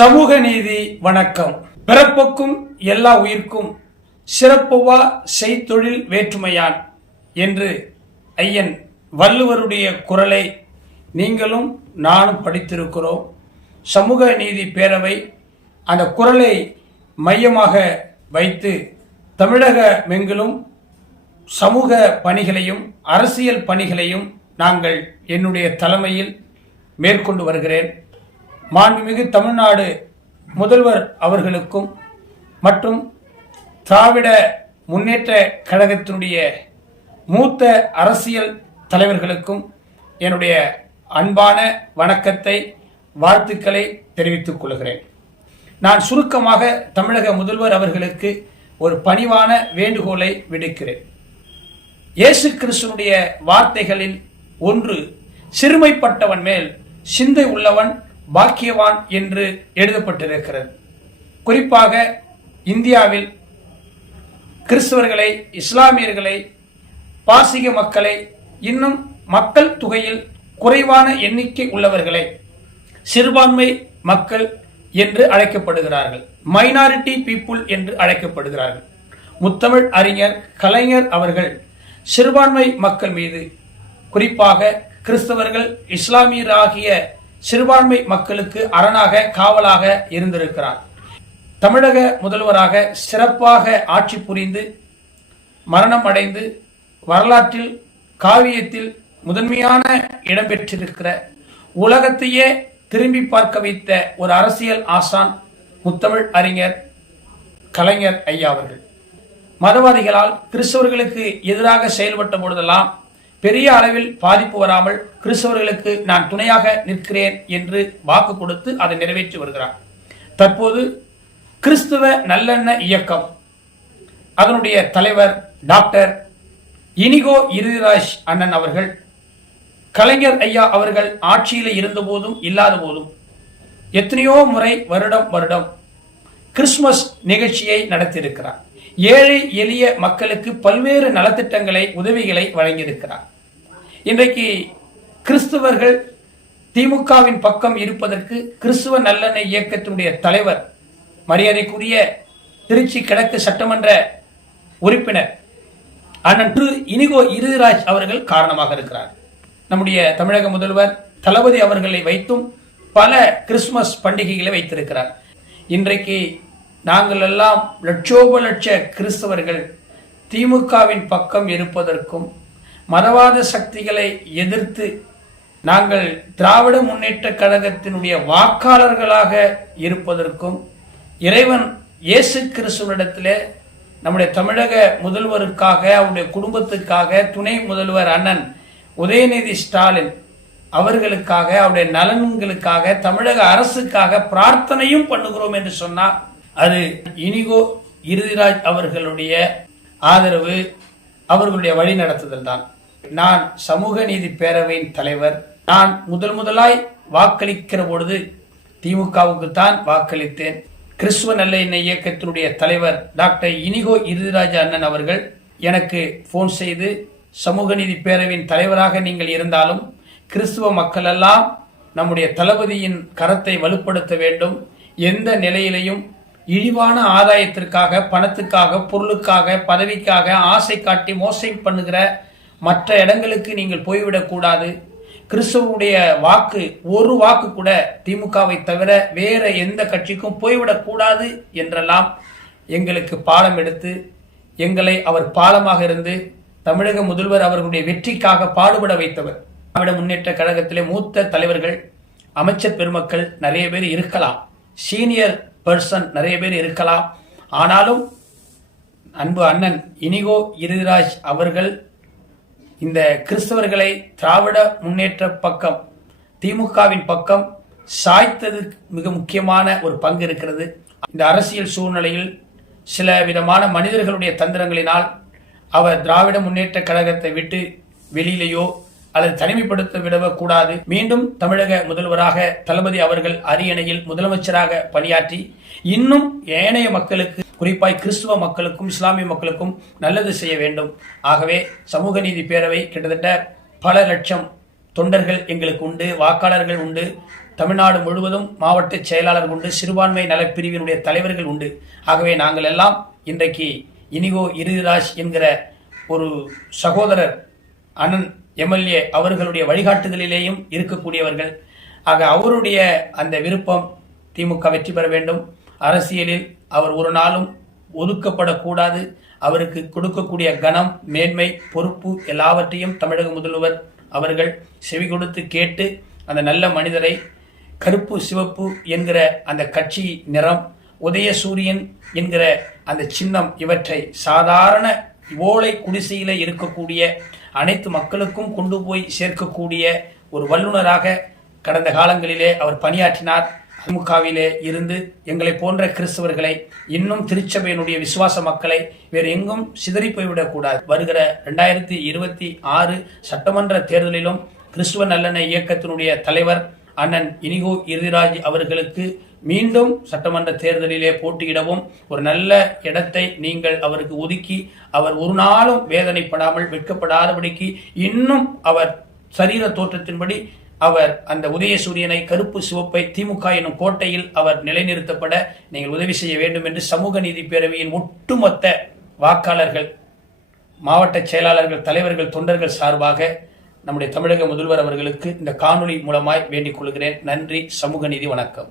சமூக நீதி வணக்கம். பிறப்புக்கும் எல்லா உயிர்க்கும் சிறப்புவா செய்தொழில் வேற்றுமையான் என்று ஐயன் வள்ளுவருடைய குரலை நீங்களும் நானும் படித்திருக்கிறோம். சமூக நீதி பேரவை அந்த குரலை மையமாக வைத்து தமிழக மெங்கிலும் சமூக பணிகளையும் அரசியல் பணிகளையும் நாங்கள் என்னுடைய தலைமையில் மேற்கொண்டு வருகிறேன். மாண்புமிகு தமிழ்நாடு முதல்வர் அவர்களுக்கும் மற்றும் திராவிட முன்னேற்ற கழகத்தினுடைய மூத்த அரசியல் தலைவர்களுக்கும் என்னுடைய அன்பான வணக்கத்தை வாழ்த்துக்களை தெரிவித்துக் கொள்கிறேன். நான் சுருக்கமாக தமிழக முதல்வர் அவர்களுக்கு ஒரு பணிவான வேண்டுகோளை விடுக்கிறேன். இயேசு கிறிஸ்துனுடைய வார்த்தைகளில் ஒன்று சிறுமைப்பட்டவன் மேல் சிந்தை உள்ளவன் பாக்கியவான் என்று எழுதப்பட்டிருக்கிறது. குறிப்பாக இந்தியாவில் கிறிஸ்தவர்களை இஸ்லாமியர்களை பாசிக மக்களை இன்னும் மக்கள் தொகையில் குறைவான எண்ணிக்கை உள்ளவர்களை சிறுபான்மை மக்கள் என்று அழைக்கப்படுகிறார்கள். மைனாரிட்டி பீப்புள் என்று அழைக்கப்படுகிறார்கள். முத்தமிழ் அறிஞர் கலைஞர் அவர்கள் சிறுபான்மை மக்கள் மீது குறிப்பாக கிறிஸ்தவர்கள் இஸ்லாமியராகிய சிறுபான்மை மக்களுக்கு அரணாக காவலாக இருந்திருக்கிறார். தமிழக முதல்வராக சிறப்பாக ஆட்சி புரிந்து மரணம் அடைந்து வரலாற்றில் காவியத்தில் முதன்மையான இடம் பெற்றிருக்கிற உலகத்தையே திரும்பி பார்க்க வைத்த ஒரு அரசியல் ஆசான் முத்தமிழ் அறிஞர் கலைஞர் ஐயா அவர்கள். மதவாதிகளால் கிறிஸ்தவர்களுக்கு எதிராக செயல்பட்ட பொழுதெல்லாம் பெரிய அளவில் பாதிப்பு வராமல் கிறிஸ்தவர்களுக்கு நான் துணையாக நிற்கிறேன் என்று வாக்கு கொடுத்து அதை நிறைவேற்றி வருகிறார். தற்போது கிறிஸ்துவ நல்லெண்ண இயக்கம். அதனுடைய தலைவர் டாக்டர் இனிகோ இருதிராஜ் அண்ணன் அவர்கள் கலைஞர் ஐயா அவர்கள் ஆட்சியில் இருந்த போதும் இல்லாத போதும் எத்தனையோ முறை வருடம் வருடம் கிறிஸ்துமஸ் நிகழ்ச்சியை நடத்தியிருக்கிறார். ஏழை எளிய மக்களுக்கு பல்வேறு நலத்திட்டங்களை உதவிகளை வழங்கியிருக்கிறார். இன்றைக்கு கிறிஸ்துவர்கள் திமுகவின் பக்கம் இருப்பதற்கு கிறிஸ்துவ நல்லெண்ணெய் இயக்கத்தினுடைய தலைவர் மரியாதைக்குரிய திருச்சி கிழக்கு சட்டமன்ற உறுப்பினர் அண்ணன் திரு இனிகோ இருதிராஜ் அவர்கள் காரணமாக இருக்கிறார். நம்முடைய தமிழக முதல்வர் தளபதி அவர்களை வைத்தும் பல கிறிஸ்துமஸ் பண்டிகைகளை வைத்திருக்கிறார். இன்றைக்கு நாங்கள் எல்லாம் லட்சோப லட்ச கிறிஸ்தவர்கள் திமுகவின் பக்கம் இருப்பதற்கும் மதவாத சக்திகளை எதிர்த்து நாங்கள் திராவிட முன்னேற்ற கழகத்தினுடைய வாக்காளர்களாக இருப்பதற்கும் இறைவன் இயேசு கிறிஸ்துவனிடத்திலே நம்முடைய தமிழக முதல்வருக்காக அவருடைய குடும்பத்துக்காக துணை முதல்வர் அண்ணன் உதயநிதி ஸ்டாலின் அவர்களுக்காக அவருடைய நலன்களுக்காக தமிழக அரசுக்காக பிரார்த்தனையும் பண்ணுகிறோம் என்று சொன்னால் அது இனிகோ இறுதிராஜ் அவர்களுடைய ஆதரவு அவர்களுடைய வழி நடத்துதல் தான். நான் சமூக நீதி பேரவையின் தலைவர். நான் முதல் முதலாய் வாக்களிக்கிற பொழுது திமுகவுக்கு தான் வாக்களித்தேன். கிறிஸ்துவ நல்ல எண்ணெய் இயக்கத்தினுடைய தலைவர் டாக்டர் இனிகோ இறுதிராஜ அண்ணன் அவர்கள் எனக்கு போன் செய்து சமூக நீதி பேரவையின் தலைவராக நீங்கள் இருந்தாலும் கிறிஸ்துவ மக்கள் எல்லாம் நம்முடைய தளபதியின் கரத்தை வலுப்படுத்த வேண்டும். எந்த நிலையிலையும் இழிவான ஆதாயத்திற்காக பணத்துக்காக பொருளுக்காக பதவிக்காக ஆசை காட்டி மோசம் பண்ணுகிற மற்ற இடங்களுக்கு நீங்கள் போய்விடக்கூடாது கிறிஸ்துவனுடைய வாக்கு ஒரு வாக்கு கூட திமுகவை தவிர வேற எந்த கட்சிக்கும் போய்விடக்கூடாது என்றெல்லாம் எங்களுக்கு பாடம் எடுத்து எங்களை அவர் பாலமாக இருந்து தமிழக முதல்வர் அவர்களுடைய வெற்றிக்காக பாடுபட வைத்தவர். திராவிட முன்னேற்ற கழகத்திலே மூத்த தலைவர்கள் அமைச்சர் பெருமக்கள் நிறைய பேர் இருக்கலாம். சீனியர் பர்சன் நிறைய பேர் இருக்கலாம். ஆனாலும் அன்பு அண்ணன் இனிகோ இருதிராஜ் அவர்கள் இந்த கிறிஸ்தவர்களை திராவிட முன்னேற்ற பக்கம் திமுகவின் பக்கம் சாய்த்தது மிக முக்கியமான ஒரு பங்கு இருக்கிறது. இந்த அரசியல் சூழ்நிலையில் சில விதமான மனிதர்களுடைய தந்திரங்களினால் அவர் திராவிட முன்னேற்ற கழகத்தை விட்டு வெளியிலேயோ அல்லது தனிமைப்படுத்த விடக்கூடாது மீண்டும் தமிழக முதல்வராக தளபதி அவர்கள் அரியணையில் முதலமைச்சராக பணியாற்றி இன்னும் ஏனைய மக்களுக்கு குறிப்பாய் கிறிஸ்துவ மக்களுக்கும் இஸ்லாமிய மக்களுக்கும் நல்லது செய்ய வேண்டும். ஆகவே சமூக நீதி பேரவை கிட்டத்தட்ட பல லட்சம் தொண்டர்கள் எங்களுக்கு உண்டு வாக்காளர்கள் உண்டு. தமிழ்நாடு முழுவதும் மாவட்ட செயலாளர் உண்டு சிறுபான்மை நலப்பிரிவினுடைய தலைவர்கள் உண்டு. ஆகவே நாங்கள் எல்லாம் இன்றைக்கு இனிகோ இறுதிராஜ் என்கிற ஒரு சகோதரர் அண்ணன் எம்எல்ஏ அவர்களுடைய வழிகாட்டுதலிலேயும் இருக்கக்கூடியவர்கள். ஆக அவருடைய அந்த விருப்பம் திமுக வெற்றி பெற வேண்டும். அரசியலில் அவர் ஒரு நாளும் ஒதுக்கப்படக்கூடாது. அவருக்கு கொடுக்கக்கூடிய கனம் மேன்மை பொறுப்பு எல்லாவற்றையும் தமிழக முதல்வர் அவர்கள் செவி கொடுத்து கேட்டு அந்த நல்ல மனிதரை கருப்பு சிவப்பு என்கிற அந்த கட்சி நிறம் உதயசூரியன் என்கிற அந்த சின்னம் இவற்றை சாதாரண ஓலை குடிசையில் இருக்கக்கூடிய அனைத்து மக்களுக்கும் கொண்டு போய் சேர்க்கக்கூடிய ஒரு வல்லுநராக கடந்த காலங்களிலே அவர் பணியாற்றினார். திமுகவிலே இருந்து எங்களை போன்ற கிறிஸ்தவர்களை இன்னும் திருச்சபையினுடைய விசுவாச மக்களை வேறு எங்கும் சிதறி போய்விடக்கூடாது வருகிற ரெண்டாயிரத்தி இருபத்தி ஆறு சட்டமன்ற தேர்தலிலும் கிறிஸ்துவ நல்லெண்ண இயக்கத்தினுடைய தலைவர் அண்ணன் இனிகோ இறுதிராஜ் அவர்களுக்கு மீண்டும் சட்டமன்ற தேர்தலிலே போட்டியிடவும் ஒரு நல்ல இடத்தை நீங்கள் அவருக்கு ஒதுக்கி அவர் ஒரு நாளும் வேதனைப்படாமல் வெட்கப்படாதபடிக்கு இன்னும் அவர் சரீர தோற்றத்தின்படி அவர் அந்த உதயசூரியனை கருப்பு சிவப்பை திமுக எனும் கோட்டையில் அவர் நிலைநிறுத்தப்பட நீங்கள் உதவி செய்ய வேண்டும் என்று சமூக நீதி பேரவையின் ஒட்டுமொத்த வாக்காளர்கள் மாவட்ட செயலாளர்கள் தலைவர்கள் தொண்டர்கள் சார்பாக நம்முடைய தமிழக முதல்வர் அவர்களுக்கு இந்த காணொளி மூலமாய் வேண்டிக் கொள்கிறேன். நன்றி சமூக நீதி வணக்கம்.